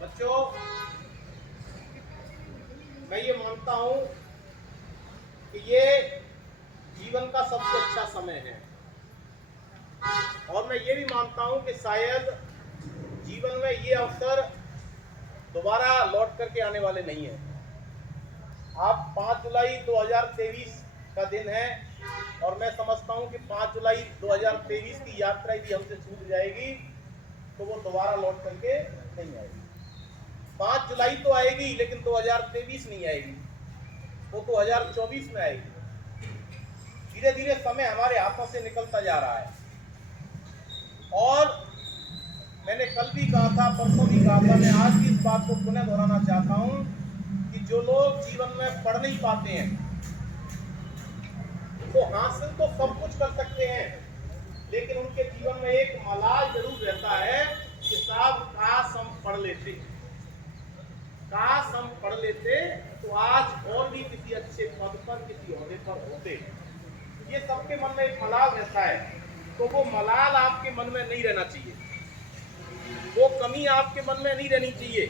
बच्चों, मैं ये मानता हूं कि ये जीवन का सबसे अच्छा समय है और मैं ये भी मानता हूं कि शायद जीवन में ये अवसर दोबारा लौट करके आने वाले नहीं है। आप 5 जुलाई 2023 का दिन है और मैं समझता हूं कि 5 जुलाई 2023 की यात्रा यदि हमसे छूट जाएगी तो वो दोबारा लौट करके नहीं आएगी। 5 जुलाई तो आएगी लेकिन 2023 नहीं आएगी, वो 2024 में आएगी। धीरे धीरे समय हमारे हाथों से निकलता जा रहा है और मैंने कल भी कहा था, परसों भी कहा था, मैं आज भी इस बात को पुनः दोहराना चाहता हूं कि जो लोग जीवन में पढ़ नहीं पाते हैं वो हासिल तो सब कुछ कर सकते हैं, लेकिन उनके जीवन में एक मलाल जरूर रहता है कि साहब काश हम पढ़ लेते, काश हम पढ़ लेते तो आज और भी किसी अच्छे पद पर, किसी ओहदे पर होते। ये सबके मन में एक मलाल रहता है, तो वो मलाल आपके मन में नहीं रहना चाहिए, वो कमी आपके मन में नहीं रहनी चाहिए।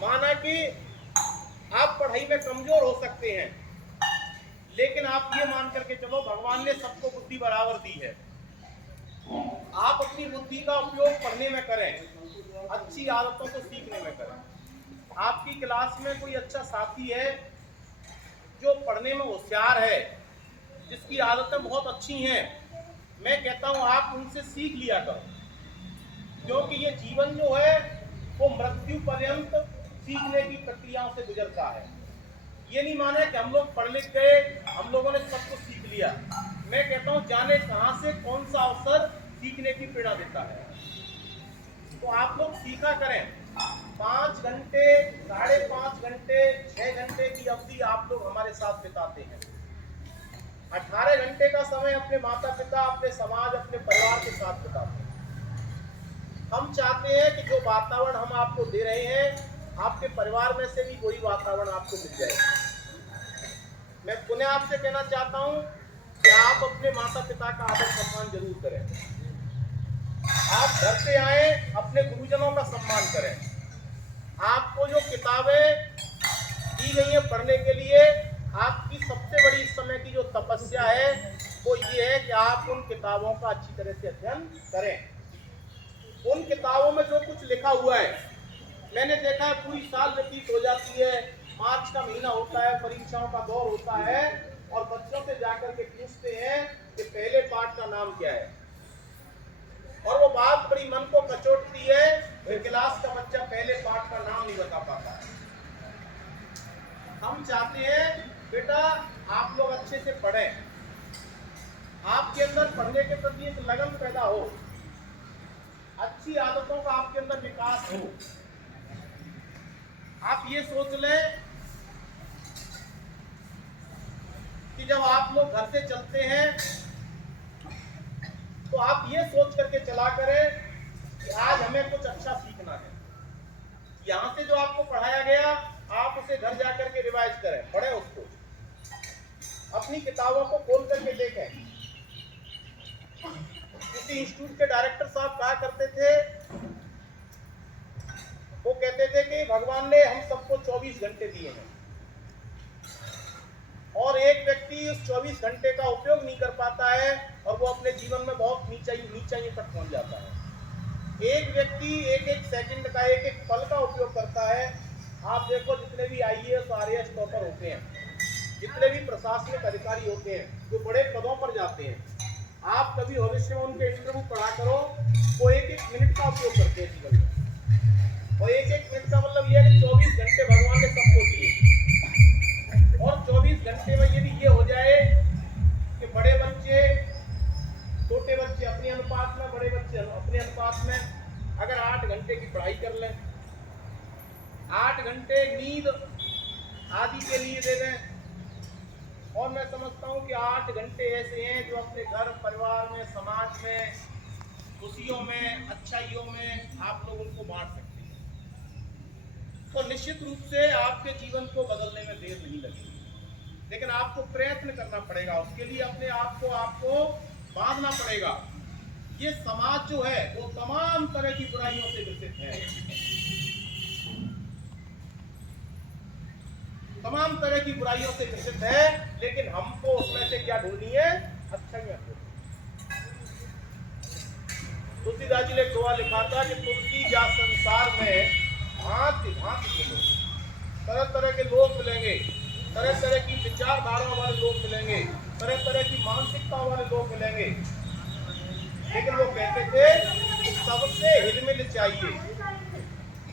माना कि आप पढ़ाई में कमजोर हो सकते हैं, लेकिन आप ये मान करके चलो भगवान ने सबको बुद्धि बराबर दी है। आप अपनी बुद्धि का उपयोग पढ़ने में करें, अच्छी आदतों को सीखने में करें। आपकी क्लास में कोई अच्छा साथी है जो पढ़ने में होशियार है, जिसकी आदतें बहुत अच्छी हैं, मैं कहता हूं आप उनसे सीख लिया करो, क्योंकि ये जीवन जो है वो मृत्यु पर्यंत सीखने की प्रक्रियाओं से गुजरता है। ये नहीं माना कि हम लोग पढ़ लिख गए, हम लोगों ने सब कुछ सीख लिया। मैं कहता हूं जाने कहां से कौन सा अवसर सीखने की प्रेरणा देता है, तो आप लोग सीखा करें। 5 घंटे, 5.5 घंटे, 6 घंटे की अवधि आप लोग हमारे साथ बिताते हैं। 18 घंटे का समय अपने माता पिता, अपने समाज, अपने परिवार के साथ बिताते हैं। हम चाहते हैं कि जो वातावरण हम आपको दे रहे हैं, आपके परिवार में से भी वही वातावरण आपको मिल जाए। मैं पुनः आपसे कहना चाहता हूं कि आप अपने माता पिता का आदर सम्मान जरूर करें। आप घर से आए, अपने गुरुजनों का सम्मान करें। आपको जो किताबें दी गई हैं पढ़ने के लिए, आपकी सबसे बड़ी इस समय की जो तपस्या है वो ये है कि आप उन किताबों का अच्छी तरह से अध्ययन करें। उन किताबों में जो कुछ लिखा हुआ है, मैंने देखा है पूरी साल व्यतीत हो जाती है, मार्च का महीना होता है, परीक्षाओं का दौर होता है और बच्चों से जाकर के पूछते हैं कि पहले पाठ का नाम क्या है, और वो बात बड़ी मन को कचोटती है कि क्लास का बच्चा पहले पाठ का नाम नहीं बता पाता है। हम चाहते हैं बेटा आप लोग अच्छे से पढ़ें, आपके अंदर पढ़ने के प्रति एक लगन पैदा हो, अच्छी आदतों का आपके अंदर विकास हो। आप ये सोच लें कि जब आप लोग घर से चलते हैं तो आप ये सोच करके चला करें कि आज हमें कुछ अच्छा सीखना है। यहां से जो आपको पढ़ाया गया आप उसे घर जाकर के रिवाइज करें, पढ़ें उसको, अपनी किताबों को खोल करके देखें। किसी इंस्टीट्यूट के डायरेक्टर साहब कहा करते थे, वो कहते थे कि भगवान ने हम सबको 24 घंटे दिए हैं और एक व्यक्ति उस 24 घंटे का उपयोग नहीं कर पाता है और वो अपने जीवन में बहुत नीचाई तक पहुंच जाता है। एक व्यक्ति एक एक सेकंड का, एक एक पल का उपयोग करता है। आप देखो जितने भी IAS RAS टॉपर होते हैं, जितने भी प्रशासनिक अधिकारी होते हैं जो बड़े पदों पर जाते हैं, आप कभी भविष्य में उनके इंटरव्यू पढ़ा करो, वो एक एक मिनट का उपयोग करते हैं जीवन में, और एक एक मिनट का मतलब यह है कि 24 घंटे भगवान ने सबको दिए, और 24 घंटे में यदि ये हो जाए कि बड़े बच्चे, छोटे बच्चे अपने अनुपात में, बड़े बच्चे अपने अनुपात में, अगर 8 घंटे की पढ़ाई कर लें, 8 घंटे नींद आदि के लिए दे दें, और मैं समझता हूं कि 8 घंटे ऐसे हैं जो अपने घर परिवार में, समाज में, खुशियों में, अच्छाइयों में आप लोग उनको बांट सकते हैं, तो निश्चित रूप से आपके जीवन को बदलने में देर नहीं लगेगी। लेकिन आपको प्रयत्न करना पड़ेगा, उसके लिए अपने आप को आपको बांधना पड़ेगा। ये समाज जो है वो तमाम तरह की बुराइयों से ग्रसित है, तमाम तरह की बुराइयों से ग्रसित है, लेकिन हमको उसमें से क्या ढूंढनी है? अच्छाइयां ढूंढनी। तुलसीदास जी ने एक दोहा लिखा था कि तुलसी जा संसार में भांति भांति के लोग, तरह तरह के लोग मिलेंगे, तरह तरह की विचारधारा वाले लोग मिलेंगे, तरह तरह की मानसिकता वाले लोग मिलेंगे, लेकिन वो कहते थे कि सबसे हिलमिल चाहिए,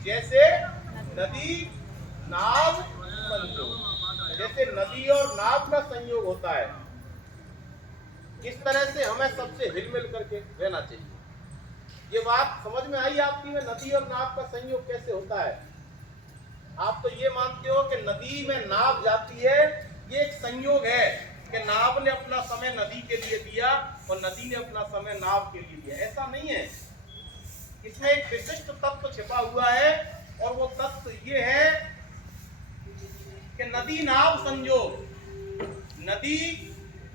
जैसे नदी नाव संयोग। जैसे नदी और नाव का संयोग होता है, इस तरह से हमें सबसे हिलमिल करके रहना चाहिए। ये बात समझ में आई आपकी में नदी और नाव का संयोग कैसे होता है? आप तो ये मानते हो कि नदी में नाव जाती है, ये एक संयोग है कि नाव ने अपना समय नदी के लिए दिया और नदी ने अपना समय नाव के लिए दिया। ऐसा नहीं है, इसमें एक विशिष्ट तत्व छिपा हुआ है, और वो तत्व ये है कि नदी नाव संयोग। नदी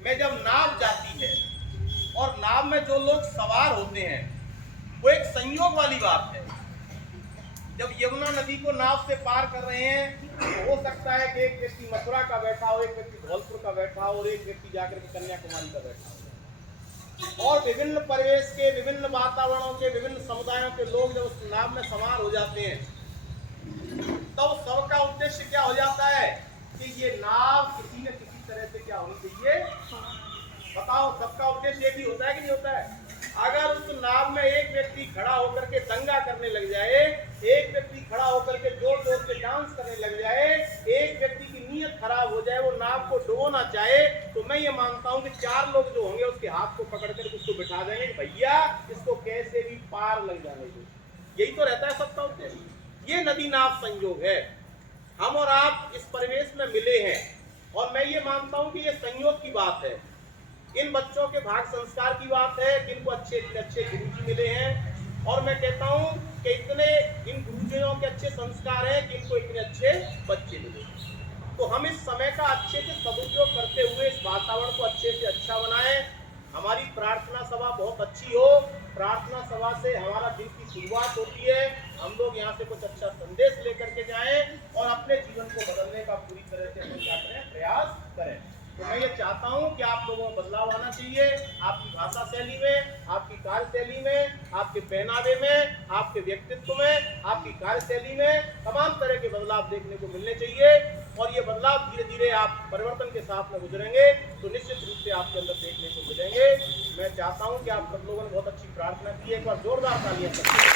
में जब नाव जाती है और नाव में जो लोग सवार होते हैं, वो एक संयोग वाली बात है। जब यमुना नदी को नाव से पार कर रहे हैं, तो हो सकता है कि एक व्यक्ति मथुरा का बैठा हो, एक व्यक्ति धौलपुर का बैठा हो, और एक व्यक्ति जाकर के कन्याकुमारी का बैठा हो, और विभिन्न परिवेश के, विभिन्न वातावरणों के, विभिन्न समुदायों के लोग जब उस नाव में सवार हो जाते हैं, तो सबका उद्देश्य क्या हो जाता है कि ये नाव किसी न किसी तरह से क्या होनी चाहिए? बताओ, सबका उद्देश्य एक ही होता है कि नहीं होता है? अगर उस नाव में एक व्यक्ति खड़ा होकर के दंगा करने लग जाए, एक व्यक्ति खड़ा होकर के जोर जोर से डांस करने लग जाए, एक व्यक्ति की नीयत खराब हो जाए, वो नाव को डुबोना चाहे, तो मैं ये मानता हूं कि चार लोग जो होंगे उसके हाथ को पकड़ कर उसको बिठा देंगे, भैया इसको कैसे भी पार लग जाने दो। यही तो रहता है सबका उद्देश्य। ये नदी नाव संयोग है। हम और आप इस परिवेश में मिले हैं, और मैं ये मानता हूं कि ये संयोग की बात है। इन बच्चों के भाग संस्कार की बात है कि इनको अच्छे अच्छे गुरुजी मिले हैं, और मैं कहता हूं कि इतने इन गुरुजियों के अच्छे संस्कार हैं कि इनको इतने अच्छे बच्चे मिले। तो हम इस समय का अच्छे से सदुपयोग करते हुए इस वातावरण को अच्छे से अच्छा बनाएं। हमारी प्रार्थना सभा बहुत अच्छी हो। प्रार्थना सभा से हमारा दिन की शुरुआत होती है। हम लोग यहाँ से कुछ अच्छा संदेश लेकर के जाएं और अपने जीवन को बदलने का पूरी तरह से हम क्या करें, प्रयास करें। तो मैं ये चाहता हूँ कि आप लोगों में बदलाव आना चाहिए, आपकी भाषा शैली में, आपकी कार्यशैली में, आपके पहनावे में, आपके व्यक्तित्व में, आपकी कार्यशैली में तमाम तरह के बदलाव देखने को मिलने चाहिए। और ये बदलाव धीरे धीरे आप परिवर्तन के साथ में गुजरेंगे तो निश्चित रूप से आपके अंदर देखने को मिलेंगे। मैं चाहता हूँ कि आप सब लोगों ने बहुत अच्छी प्रार्थना की है। एक बार जोरदार तालियां।